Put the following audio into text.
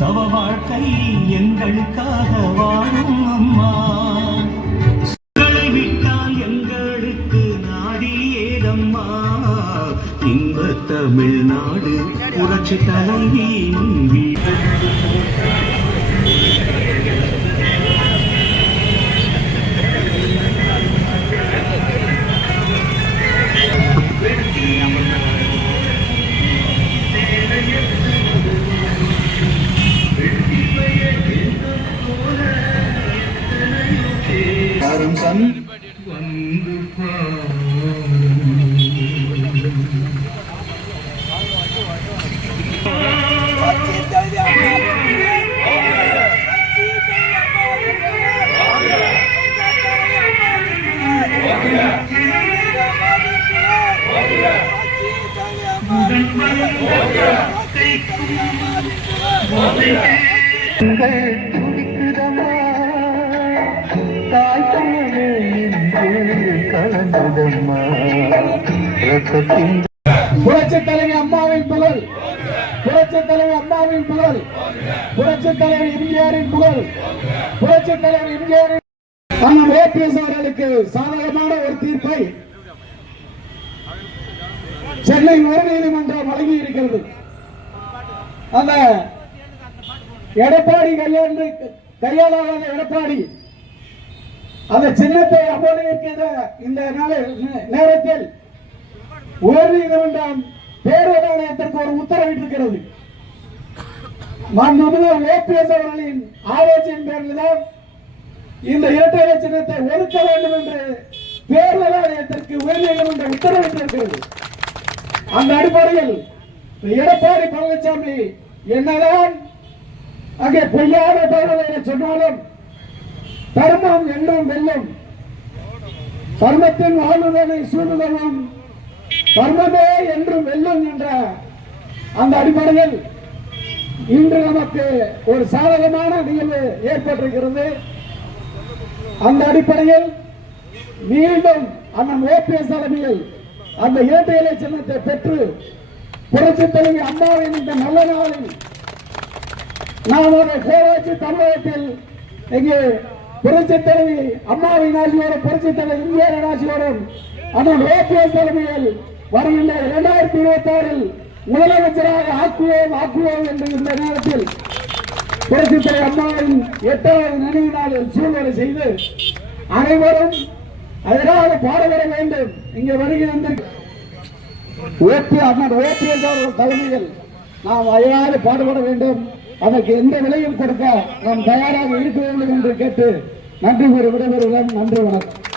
தவ வாழ்க்கை எங்களுக்காக வாழும் அம்மா, விட்டால் எங்களுக்கு நாடி ஏதம்மா, இன்ப தமிழ்நாடு புரட்சி தலைவி புரட்சித் தலைவி அம்மாவின் புகழ், புரட்சித் தலைவி அம்மாவின் புகழ், புரட்சித் தலைவி எம்ஜிஆரின் புகழ், புரட்சித் தலைவி எம்ஜிஆரின் அண்ணன் ஓபிஎஸ் அவர்களுக்கு சாதகமான ஒரு தீர்ப்பை சென்னை உயர்நீதிமன்றம் வழங்கி இருக்கிறது. அந்த எடப்பாடி கையாளாத எடப்பாடி அந்த சின்னத்தை அமோதிக்கிற இந்த நேரத்தில் உயர்நீதிமன்றம் தேர்தல் ஆணையத்திற்கு ஒரு உத்தரவிட்டிருக்கிறது. ஓபிஎஸ் அவர்களின் ஆலோசனையின் பேரில் தான் இந்த இரட்டை இலை சின்னத்தை ஒதுக்க வேண்டும் என்று தேர்தல் ஆணையத்திற்கு உயர்நீதிமன்றம் உத்தரவிட்டிருக்கிறது. அந்த அடிப்படையில் எடப்பாடி பழனிசாமி என்னதான் அங்கே பொய்யான தகவலை சொன்னாலும் தர்மம் என்றும் வெல்லும், தர்மத்தின் வாழ்வுதனை சூழ்நிலும் தர்மமே என்றும் வெல்லும் என்ற அந்த அடிப்படையில் இன்று நமக்கு ஒரு சாதகமான நிகழ்வு ஏற்பட்டிருக்கிறது. அந்த அடிப்படையில் மீண்டும் அண்ணன் ஓபிஎஸ் தலைமையில் அந்த இரட்டை இலை சின்னத்தை பெற்று புரட்சித் தலைவி அம்மாவின் இந்த நல்ல நாளில் நாம் ஒரு பேராட்சி தமிழகத்தில் இங்கே புரட்சித் தலைவி அம்மாவின் ஆட்சியோடும் புரட்சித் தலைவி எம்ஜிஆரின் ஆட்சியோடும் அண்ணன் ஓபிஎஸ் தலைமையில் வருகின்ற 2026 முதலமைச்சராக ஆக்குவோம் என்று இந்த நேரத்தில் புரட்சித் தலைவி அம்மாவின் 8வது நினைவு நாளில் சூழ்நிலை செய்து அனைவரும் அதற்காக பாடுபட வேண்டும். இங்கே வருகின்ற அண்ணன் ஓபிஎஸ் அவர்கள் தலைமையில் நாம் அயராது பாடுபட வேண்டும். அதற்கு எந்த விலையும் கொடுக்க நாம் தயாராக இருக்க வேண்டும் என்று கேட்டு நன்றி கூறி விடைபெறுகிறேன். நன்றி, வணக்கம்.